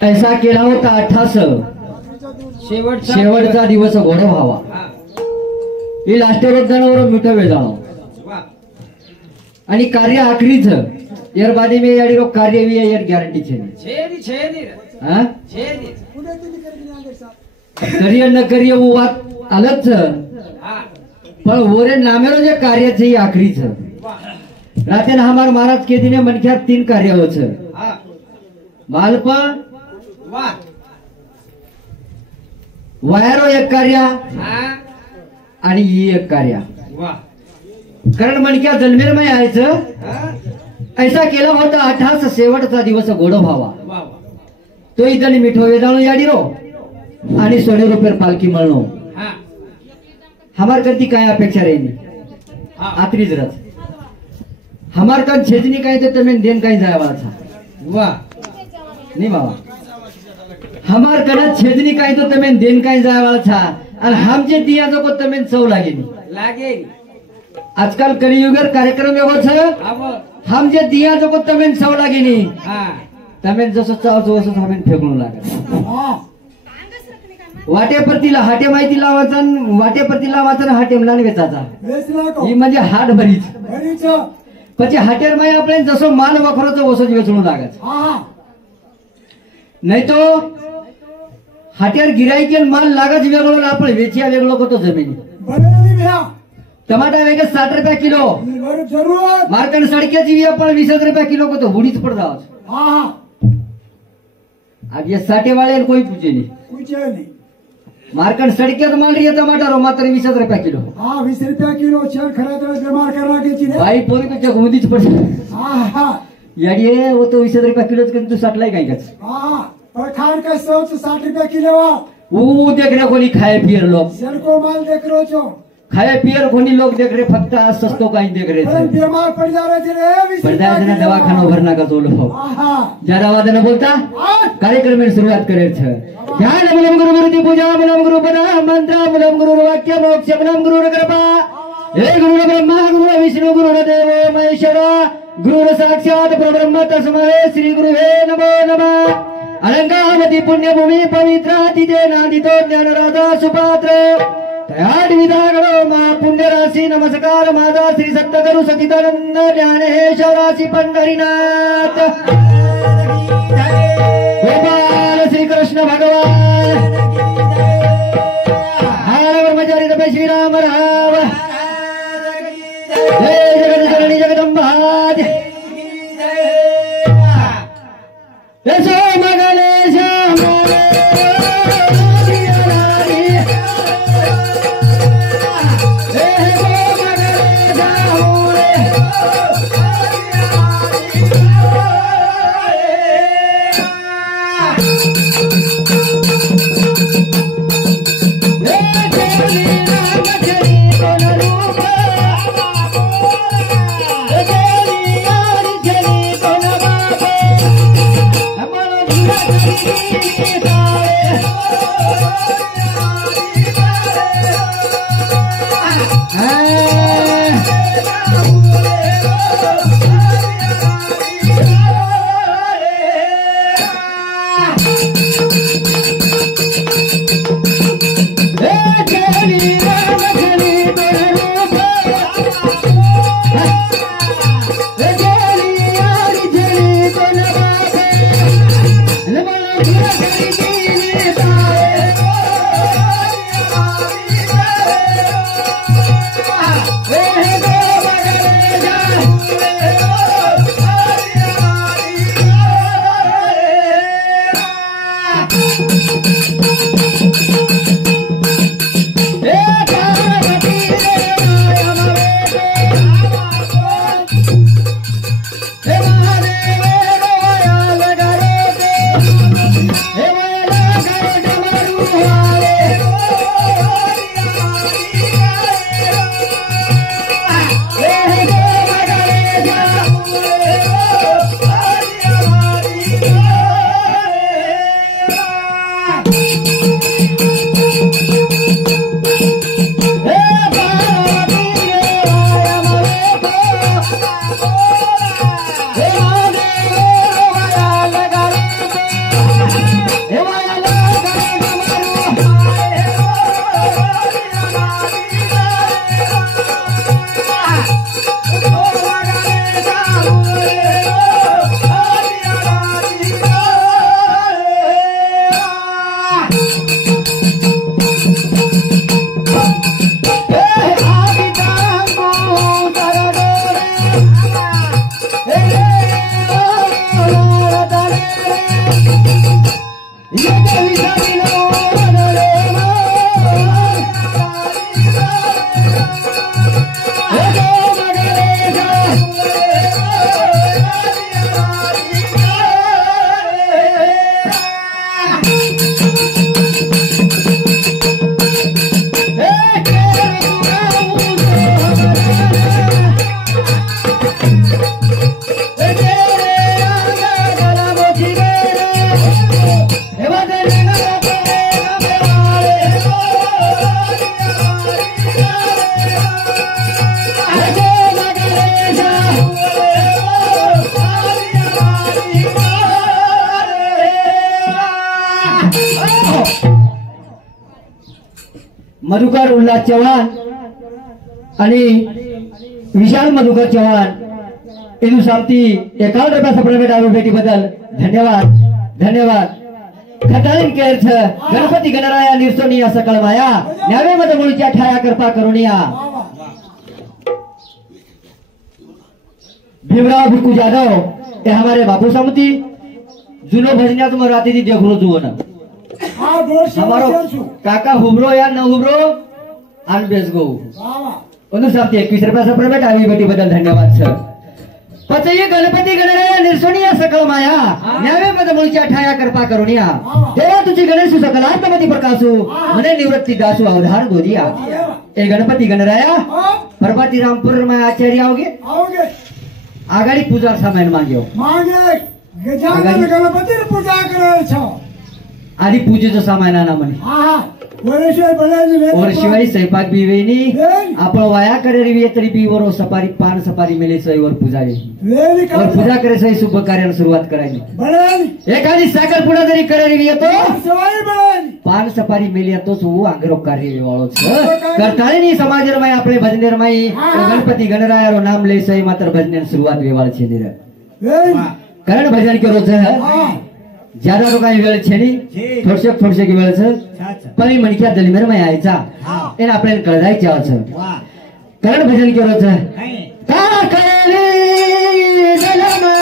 ऐसा केला होता 88 शेवटचा दिवस घोड व्हावा ही लास्टरोजनावर मिठो वेजाणो आणि कार्य आखरीच यार बादी में याडी रो कार्य भी यार गॅरंटी छे हां करियर न करिय वो बात अलग पण वरे नामेरो जे कार्य छे आखरीच रातेन हमार महाराज के दिने मनख्या 3 कार्य हो छे मालप वाह वायरो एक कार्य आणि ही एक कार्य वाह कारण मनक्या जन्मेर मै यायचं ऐसा केला होता 88 शेवटचा दिवस गोड व्हावा तो इथली मिठो वेदाणो याडी रो आणि 16 रुपये पालखी मळणो हमार करती काय अपेक्षा रहेनी आतरीच रच हमार कन छेजनी काय तो तमें देन काय जायवा था वाह नहीं बाबा हमार कन छेजनी काय तो तमें देन काय जायवा था और हम जे दिया जो को तमें चव लागे आजकल कलियुगर कार्यक्रम एवो छ हम जे दिया जो को तमें चव लागे तमें जसो चाव जसो हमें फेकणू लागे वाटे परतीला हाटे माहिती लावायचा वाटे परतीला वाचन हाटे मलान वेचाचा ही म्हणजे हाट भरीच પછી હાટેરમાં આપણે જસો માલ વખરો તો ઓછો જ વેચણું લાગે છે નહીં તો હાટેર ગિરાઈ કે માલ લાગે જ વેગળો આપણે વેચ્યા વેગળો કતો જમીન टमाटा वेगे 60 रुपया किलो मार्केट सड़के जीवी अपन 20 रुपया किलो को तो हुड़ी पड़ रहा है अब ये 60 वाले कोई पूछे नहीं मार्केट सड़के तो मान रही है टमाटर और मात्र 20 रुपया किलो 20 रुपया किलो चल खरा तो बीमार करना के चीज भाई पूरी तो जगमुदी पड़ यार ये वो तो 20 रुपया किलो के तू 60 लाई गई पर खान का 60 रुपया किलो वो देख रहे कोनी खाए पिए लोग सर को माल देख रो छो खाए पिए कोनी लोग देख रहे फक्त सस्तो कहीं देख रहे थे बीमार पड़ जा रहे थे पड़ जा रहे दवाखाना भरना का जोलो हो जरा वादन बोलता कार्यक्रम में शुरुआत करे थे ध्यान बलम गुरु गुरु पूजा बलम गुरु बना मंत्र बलम गुरु वाक्य मोक्ष बलम गुरु कृपा हे गुरु ब्रह्मा गुरु विष्णु गुरु देव महेश्वर गुरु साक्षात परब्रह्म तस्मै श्री गुरुवे नमो नमः अलंकावती पुण्य भूमि पवित्र तिथे नादितो ज्ञान राजा सुपात्र तयाड विधागणो मा पुण्य राशी नमस्कार माझा श्री सत्तगुरु सचिदानंद ज्ञानेश्वर राशी पंढरीनाथ गोपाल श्री कृष्ण भगवान हर ब्रह्मचारी तपे श्री राम राम जय जगत जननी जगदम्बा जय मंगलेश मधुकर उल्हास चव्हाण आणि विशाल मधुकर चव्हाण इनु सामती 51 रुपया सप्लिमेंट आरोप भेटी बदल धन्यवाद धन्यवाद. खटाळीन केर्थ गणपती गणराया निर्सोनिया सकळ माया न्यावे मध मुळीच्या ठाया कृपा करुणिया. भीमराव भिक्कू जाधव ये हमारे बापू सामती जुनो भजनिया तुम राती दी देखरो जुओ ना हमारो काका हुबरो या न हुबरो आन बेस गो उनु सामती 21 रुपया सप्लिमेंट आवी भेटी बदल धन्यवाद सर. पचये गणपती गणराया निर्सोनिया सकळ माया न्यावे मध मुळीच्या ठाया कृपा करुणिया. देवा तुझी गणेशु सकलात्मती प्रकाशु मने निवृत्ति दासु अवधार गोदिया. ए गणपती गणराया परबाती रामपुर में आचार्य आओगे आगाड़ी पूजा सामान मांग्यो मागे गजानन गणपती पूजा करे छो आधी पूजेचं सामान आणा म्हणे. हा वरशिवाय बोलायची नाही. वरशिवाय स्वयंपाक बी वेणी आपण वाया करे रे तरी बी वर सपारी पान सपारी मेले सईवर पूजा वेरी और पूजा करे सही शुभ कार्याला सुरुवात करायची. बळानी एखादी साखर पुडा जरी करे रे येतो सवाई बळानी पान सपारी मेली येतोच वो आग्रह कार्य वेवाळो करताळीनी समाजरमाई आपले भजनेरमाई गणपती गणरायारो नाम ले सही मात्र भजनेर सुरुवात वेवाळ छे निर कारण भजन करो छ ज्यादा तो काही वेळ छे नी थोडसे की वेळ छ पण मनक्या दलिमेर मै आयचा एन आपल्याला कळायचे आछ कारण भजन करो छ का कळली दलमा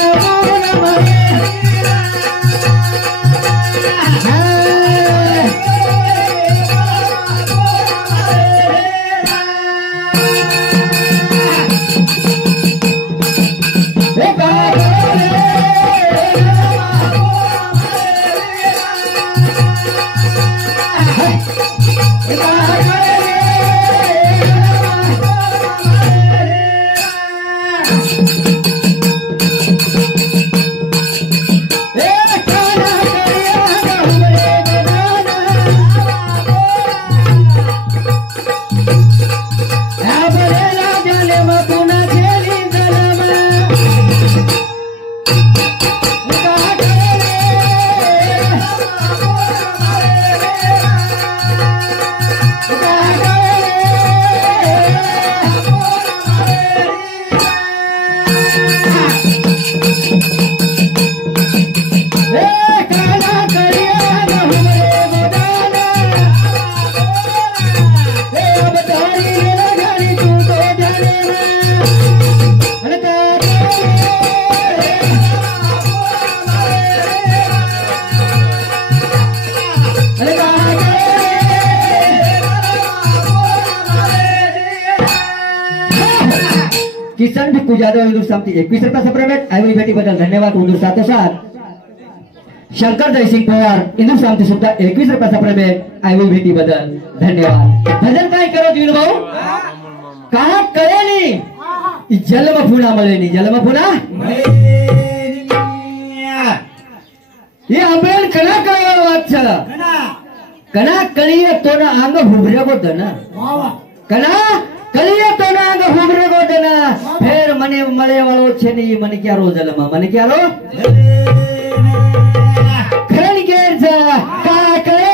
किसन भिक्कू जाधव इंदूर सामती 21 रुपया सप्लिमेंट आईवली भेटी बदल धन्यवाद. इंदूर साथोसाथ शंकर जयसिंग पवार इंदूर सामती सुद्धा 21 रुपया सप्लिमेंट आईवली भेटी बदल धन्यवाद. भजन काय करो दीन भाऊ का करेली जन्म पुन्हा मळेनी जन्म पुन्हा हे आपल्याला कणा कळवा वाच कणा कळीय तो ना अंग हुबरे गोत ना कणा कलिया तो ना अंग हुबरे गोत ना फेर मने मळे वाळो छे नी मन क्यारो जन्म मन क्यारो खरण केर का करे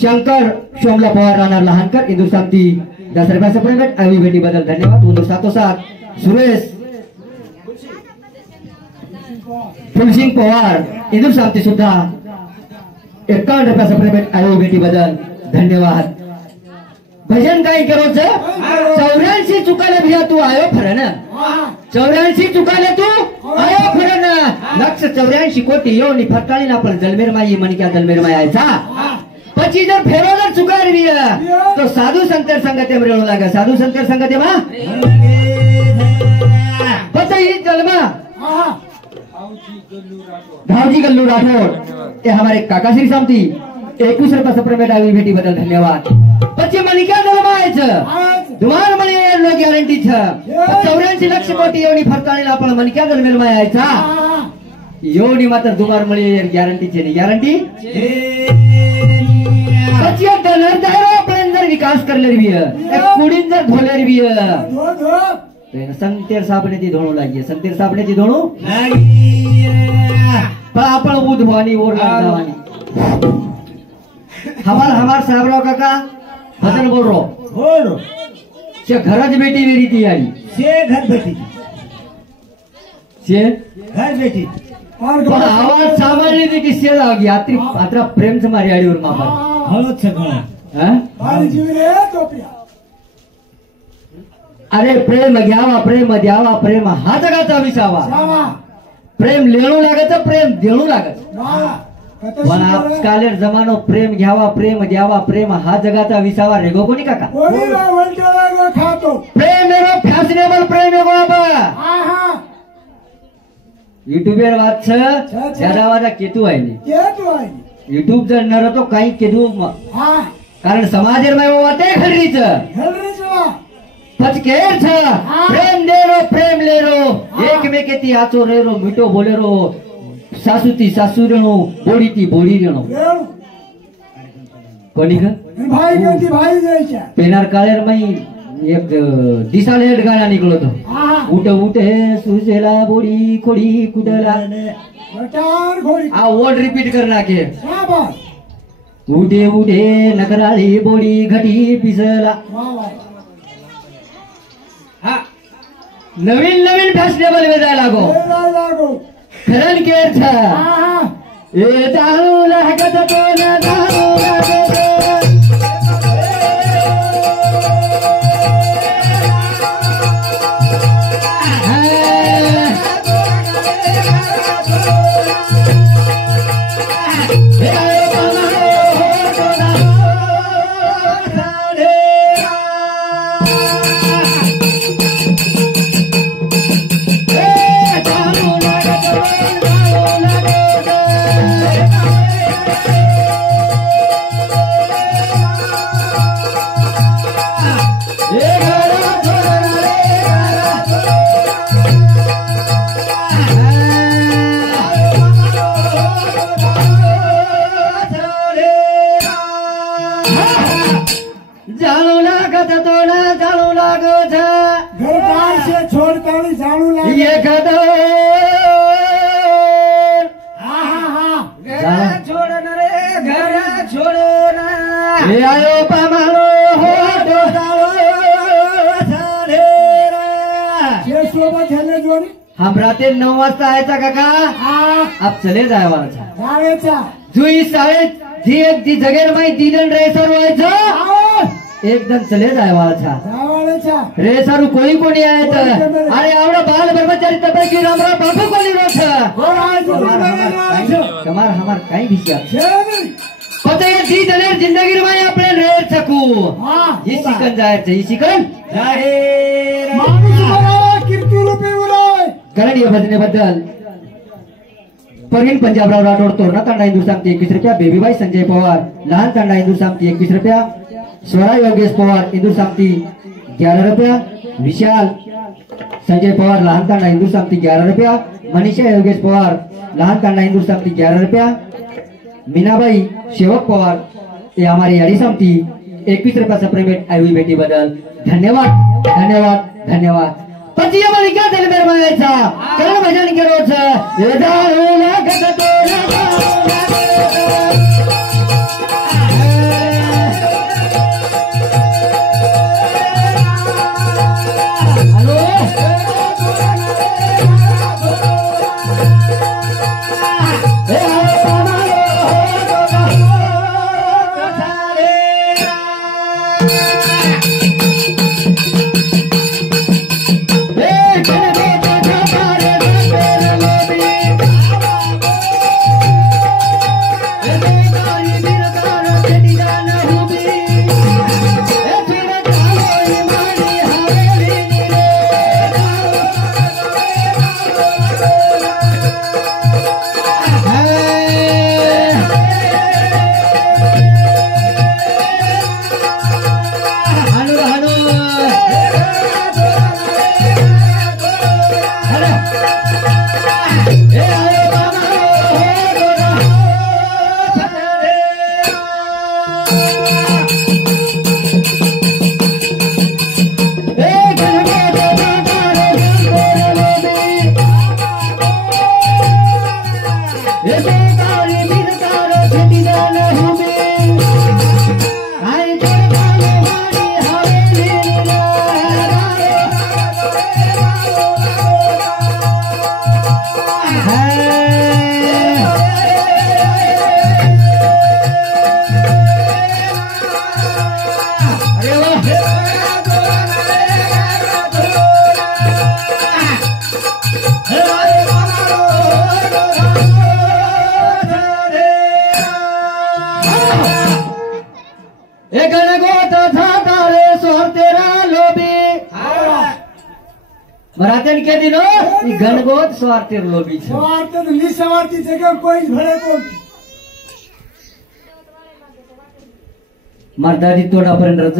शंकर शोमला पवार राहणार लहानकर इंदूर सामती 10 रुपयाचं पेमेंट आवी भेटी बदल धन्यवाद. इंदूर सातोसात सुरेश फुलसिंग पवार इंदूर सामती सुद्धा 51 रुपयाचं पेमेंट आवी भेटी बदल धन्यवाद. भजन काय करोच 84 चुकाले भिया तू आयो फरन 84 चुकाले तू आयो फरन 184 कोटी योनी फरकाळीन आपण जलमेर माई मणक्या जलमेर माई आयचा પછી जर फेरो जर चुकारवी तो साधू संतर संगते रेणू लागे साधू संतर संगते मा पता ही जलमा धावजी गल्लू राठौड़ ये हमारे काका श्री सामती 21 रुपये पेमेंट आवी भेटी बदल धन्यवाद. પછી મણિકા જલમાય दुमार मणी नो गॅरंटी 84 लक्ष कोटी योनी फरकाळीला आपण मणिका जलमेर माय आयचा योनी मात्र दुमार मणी गॅरंटी छे ની गॅरंटी પછી ડલર દાયરો આપણે અંદર વિકાસ કરલે રવી એક કુડીન જર ધોલે રવી તો સંતેર સાબને થી ધોણું લાગી સંતેર સાબને થી ધોણું લાગી પણ आपण ઉધવાની ઓર લાગવાની हमार साहेबराव काका भजन बोल रो से घरच बेटी वेरी ती आली से घर बेटी से घर बेटी पण आवाज सामान्य ती की से लागी आत्री आत्रा प्रेम से मारी आडीवर मापा हळद सगळा हां बारी जीवरे टोपिया अरे प्रेम घ्यावा प्रेम द्यावा प्रेम हा जगाचा विसावा प्रेम लेणू लागत प्रेम देणू लागत पण आजकालेर जमानो प्रेम घ्यावा प्रेम द्यावा प्रेम हा जगाचा विसावा रेगो कोणी काका प्रेम एगो फॅशनेबल प्रेम एगो बाबा युट्यूबर वाच ज्यादा वादा केतू आहे युट्यूब जर नर तो काही केतू कारण समाजेर में वो वाते खरीच पचकेर छ प्रेम ले रो एक में केती आचो रे रो मिठो बोले रो सासूती सासू रेणो बोडीती बोडी रेणो कोणी ग भाई गंती भाई जायच्या पेनार काळेर मई एक दिसाले हेड गाणा निकलो तो उठ उठे सुसेला बोडी खोडी कुडला वटार घोडी आ वर्ड रिपीट करना के शाबाश उठे उठे नकराळी बोडी घटी पिसला हा नवीन नवीन फॅशनेबल वेजा लागो खरन केर छ ए दारू लागत तो ना दारू लागत हम रात्री 9 वाजता आयचा काका आप चले जायचा जुई शाळेत जी एक ती जगेर माई तीन रेसर व्हायचं एकदम चले जायचा रेसर कोणी कोणी आहेत अरे आवडा बाल ब्रह्मचारी तपकी रामराव बाबू कोणी कमार हमार काही विषय पता है दी दलेर जिंदगी में अपने रेर सकू ही शिकन जायचं ही शिकन जाहीर कीर्ती रूपी उराय कारण या भजनेबद्दल परवीन पंजाबराव राठोड तोरणा तांडा इंदूर सामती 21 रुपया बेबीबाई संजय पवार लहान तांडा इंदूर सामती 21 रुपया स्वरा योगेश पवार इंदूर सामती 11 रुपया विशाल संजय पवार लहान तांडा इंदूर सामती 11 रुपया मनीषा योगेश पवार लहान तांडा इंदूर सामती 11 रुपया मीनाबाई सेवक पवार ये हमारी याडी सामती 21 रुपयाचा पेमेंट आयवी बेटी बदल धन्यवाद धन्यवाद धन्यवाद पतिया मलिका दिल मेर मायचा करण भजन करो छ ये दारू लागत तो ए गणगोत था रे सोहर तेरा लोभी मराठ्याने क्या दिलो गणगोत स्वार तेर लोभी सवारती जगह कोई भले कोण मर्दादी तोडापर्यंत रच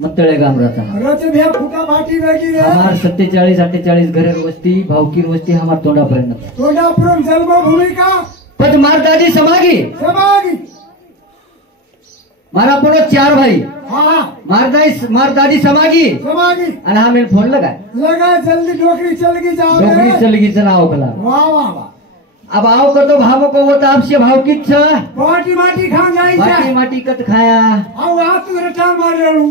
मग तळेगाम राहता रच भ्या फुका भाटी वेगी रे हमार 47-48 घरेर वस्ती भावकीर वस्ती हमार तोडापर्यंत तोंडापुरम जन्मभूमी का पण मारदादी समागी समागी मारा पुढे 4 भाई हाँ मारदादी समागी समागी आणि हा मेल फोन लगा जल्दी डोकरी चल गई जाओ डोकरी चलगी नाव कला वाह वाह वाह अब आओ कर तो भावो को वो तो आपसे भाव कित छ माटी माटी खा जाई माटी माटी कत खाया आओ आ तू रटा मार रेलू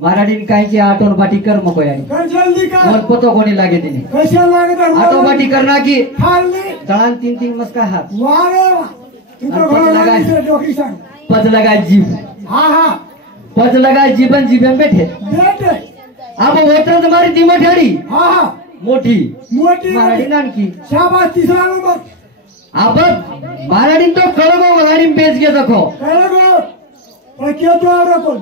माराडीन कायची आटोन बाटी कर मको यानी कर जल्दी कर और पतो कोणी लागे तिने कशा लागत आटो बाटी करना की खाली तळान 3 मस्का हात वाह रे वाह तू तो और पत घोड़ा लगा से डोकरी संग पत लगा जीव हाँ हाँ पत लगा जीवन जीवन बैठे बेटे अब वोटर तुम्हारी दिमत ठाड़ी हाँ हाँ मोठी मोटी माराडी नानकी शाबाश तीसरा नंबर अब माराडी तो कळगो माराडी पेज के देखो कळगो पण क्यों तो आवरो कोण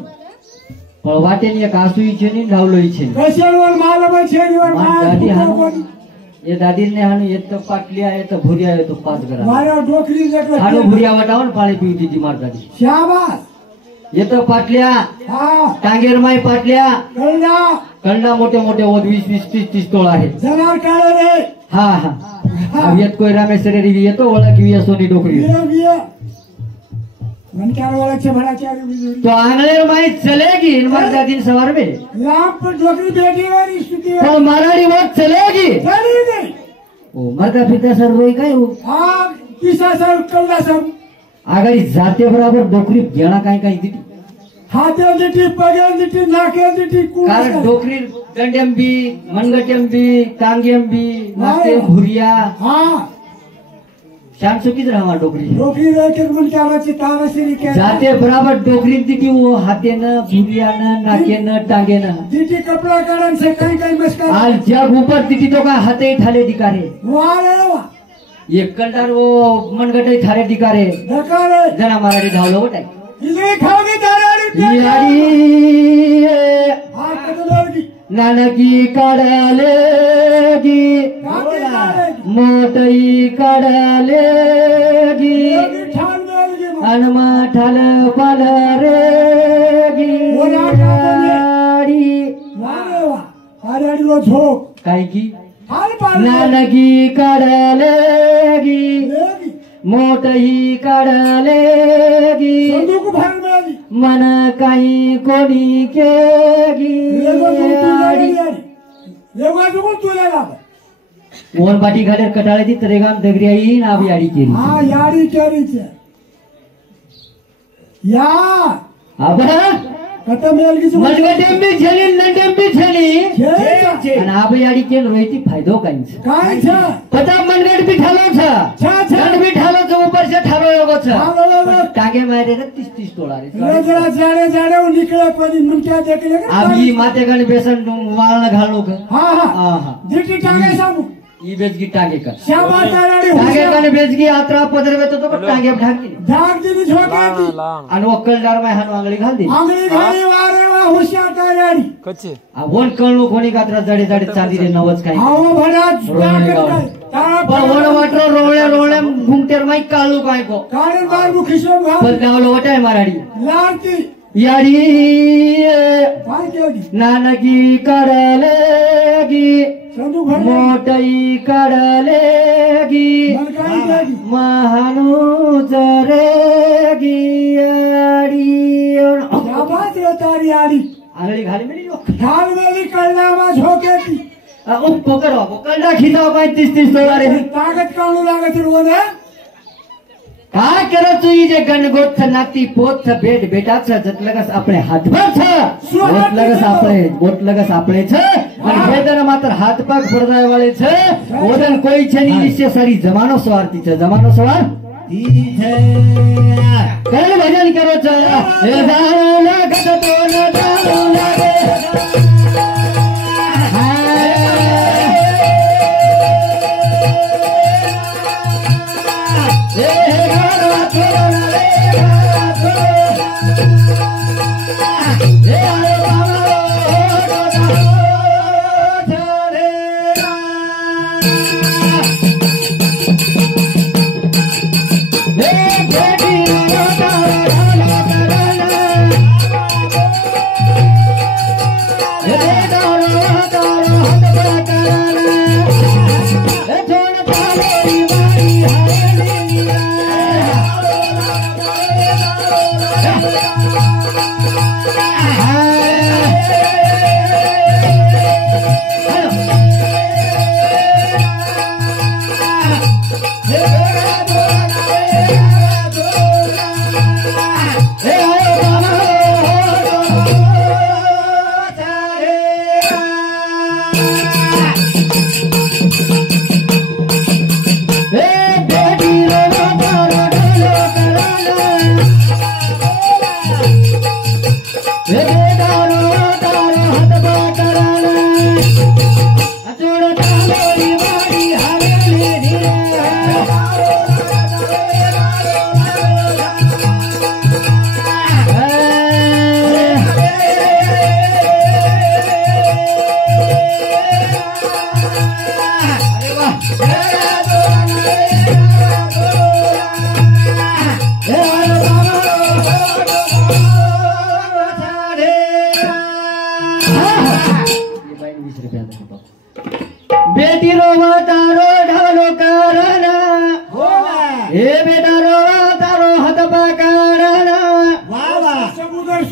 पण वाटेनी एक आसुई छे नि लावलोई छे कशावर मालम छे नि वर दादी माल हानु ये दादी ने हानु ये तो पाटलिया ये तो भुरिया ये तो 5 ग्राम मारा डोकरी जकले हानु भुरिया वाटावन पाणी पिवती ती मार दादी शाबाश ये तो पाटल्या हाँ टांगेर माई पाटल्या कळना कंडा मोठे मोठे 20-20-30 तोळ आहे जनावर काळे रे हा हा अब येत कोई रामेश्वरी री येतो ओळख विया सोनी डोकरी ये मन क्या वाला छे भड़ा क्या तो आंगलेर माई चलेगी इन मार दादी सवार में लाभ पर डोकरी बेटी वाली स्थिति है तो माराडी वोट चलेगी चली गई ओ मरदा पिता सर रोई काय हो हाँ किसा सर कल्ला सब आगाडी जाते बराबर डोकरी घेणा काय काय दिटी हाथे दिटी पगे दिटी नाके दिटी कारण डोकरी दंड्यम बी मनगटम बी टांग्यम बी नाते भुरिया हाँ शान सुकीच राहा डोकरी डोकरी रे के मन क्या वाची तारा सिरी के जाते बराबर डोकरी दिटी वो हातेनं भुरियानं नाकेनं टांगेनं दिटी कपड़ा काढन से कहीं कहीं मस्का आज जग ऊपर दिटी तो का हाते ठाले दिकारे वाह रे वाह ये कंडार वो मनगटे थारे दिकारे धक्का रे जना मराठी धावलो गोटाय इले खाओगी दाराडी यारी हाँ कदलोगी नानकी काढालेगी मोठई काढालेगी ठाण मेलगी अनमा ठाल पाल रेगी वाह रे वाह दाराडी लो झोक काय की हाल पाल नानकी काढालेगी लेगी मोठई काढालेगी संदूक भर मेली मन काही कोणी केगी तू लगा ओन बाटी घालेर कटाळे ती तरेगाम दगरी आई नाव याडी केली हाँ यारी केरी या अब कत मेलगी मनगटेम बी छली नंडेम बी छली छे आणि अब याडी केल रोईती फायदो काहीच काय छे पता मनगट बी ठालो छ छन बी ठालो छ ऊपर से ठालो एगो छ टागे मारे रे 30 तोळा रे जरा जाने जाने वो निकले कोनी मन क्या देख ले अब ई माते गण बेसन वाळण घाललो क हां हां हां दिटी टांगे सब ई बेजगी टागे का शाबाश दाराडी टागे गण बेजगी आत्रा पदरवे तो टागे ढाकी झाग दिनी झोके आणि वक्कलदार माय हान आंगळी घाल दे आंगली घाली वारे वा हुशार दाराडी कच्चे वन कळलो कोणी कात्रा जाडे जाडे चांदी रे नवच काय आओ भडा पण वन वाटर रोळे रोळे घुमटेर माई काळू काय को कारण बार मुखिशम घाल पण गावलो वटाय माराडी लाडकी याडी काय केली नानकी काढलेगी संदू भर मोठई काढलेगी मन काय केली महानू जरेगी याडी शाबाश रे तारी आडी आंगळी घाली मिली घाल मेली कळला मा झोके ती पोकर कंडा खिचाव काय 30 तोळा रे ताकत काढू लागत रे ओने काय करत तू जे गणगोत नाती पोत बेट बेटाच जतलगस आपले हातभर छ गोटलगस आपले छ आणि वेदन मात्र हाथ पाक पडदाय वाले छ ओदन कोई छनी निश्चय सारी जमानो स्वार्थी छ जमानो स्वार्थी छ कल भजन करो छ ए दाना लागत तो न दाना लागे Hey,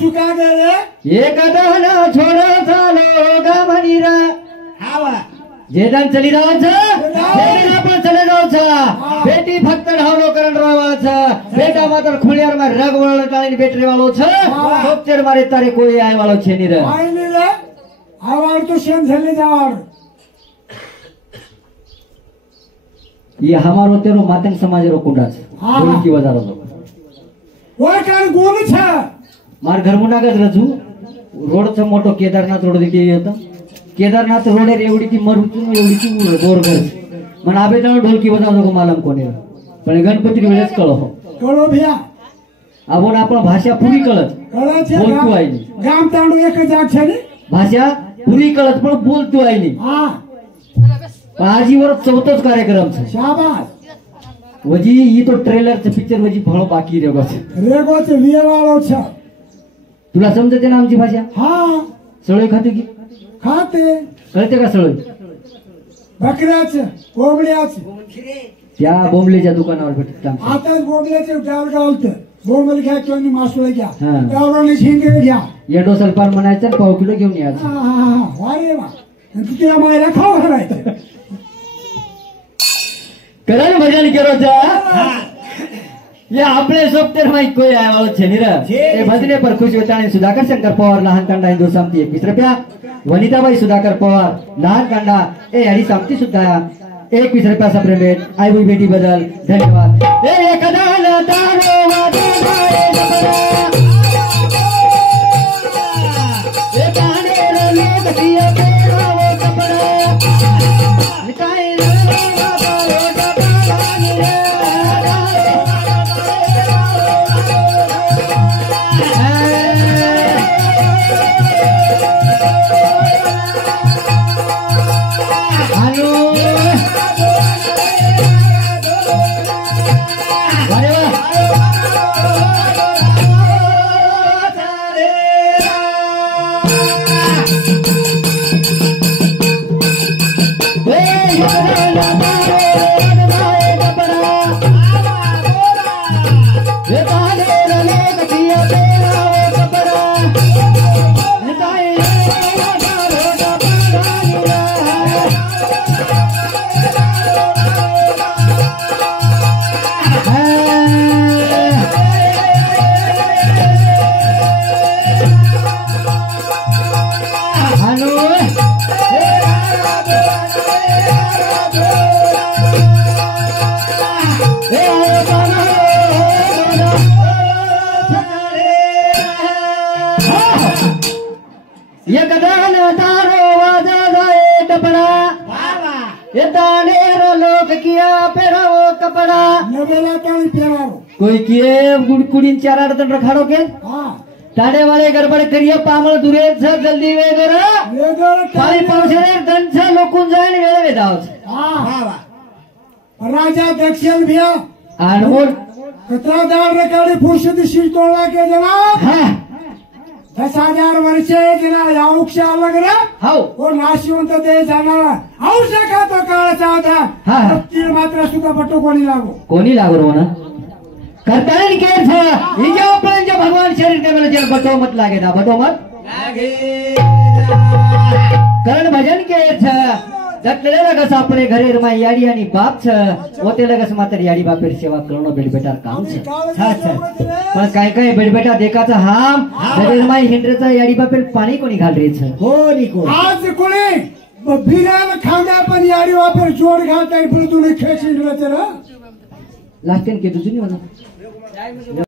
सुका गे एखादा छोडो चालो गामनीर जेदान चली जावाचं पण चले जावचं बेटी फक्त ढावलो करण रावाचं बेटा मात्र खुलियार में रग वळ टाळीने बेटरी वालो छ सोपचेर मारे तारे कोई आय वालो छे निर आईनीला आवाड तो शेम झले जावाड ये हमारो तेरो मातंग समाज रो कुंडाच बोल की वजारो ओय कान गोल छ मार घर मुनागज रजू रोड च मोटो केदारनाथ रोड दिके येतो केदारनाथ रोड एवढी ती मरुचून एवढी ती गोरगर मन आबे जाणं ढोलकी वाजवतो मालम कोणी पण गणपती वेळेस कळो कळो भैया आपण आपण भाषा पुरी कळत कळाचे बोलतो आहे गाम तांडू एक जाग छे ने भाषा पुरी कळत पण बोलतो आहे हां आजीवर चौथोच कार्यक्रम छे शाबाश वजी ही तो ट्रेलरचं पिक्चर वजी फळो बाकी रे बस रेगोच वियवाळो छ तुला समजते ना आमची भाषा हां सळई खाते की खाते कळते का सळई बकऱ्याच कोंबड्याच त्या बोंबलेच्या दुकानावर भेटत आमच्या. आता बोंबल्याचे डाल गावत बोंबल घ्या किंवा मासोळे घ्या हां. गावराने झिंगे घ्या या डोसलपान म्हणायचं आणि पाव किलो घेऊन यायचं वारे वा तिला मायला खाऊ घालायचं करायला भजन केरो ये आपले सोबतेर माहित कोई आहे वाळो छे निर ते भजने पर खुश होता आणि सुधाकर शंकर पवार लहान कांडा हिंदू सामती 21 रुपया वनिताबाई सुधाकर पवार लहान कांडा ए हरी सामती सुद्धा 21 रुपयाचा प्रेमेट आई बुई बेटी बदल धन्यवाद ए एखादा दारो वादे ए गाणे रे गतिया तेरा वो कपड़ा निकाय रे बाबा रो डबा रे कोई किए गुड़कुड़ीन चार आठ तन रखाड़ो के ताड़े वाले गड़बड़ करिए पामल दुरे छ जल्दी वे जरा पाली पावसे दन छ लोकुन जाने वेळे वेदाव राजा दक्षिण भैया आनमोल कतरा दार रेकाडी फुर्सती शील तोडला के जनाब 10,000 वर्षे जना याउक्षा अलग ना हाव वो नाशिवंत दे जाणार औषका तो काळाचा होता तीळ मात्र सुद्धा पट्टो कोणी लागो ना करताळी केर छ हिजा आपण जे भगवान शरीर के मेले जल बटो मत लागे ना बटो मत लागे करण भजन केर छ जटले लगस अपने घरे रमाई याडी आणि बाप छ ओते लगस मात्र याडी बापेर सेवा करणो बेड बेटार काम छ पण काय काय बेड बेटा देकाचा हाम घरे रमाई हिंड्रेचा याडी बापेर पाणी कोणी घाल रे छ कोणी आज कोणी बिराल खांदा पण याडी बापेर जोड घालताय पण तुने खेचीन रचना लास्टन के तुझी म्हणा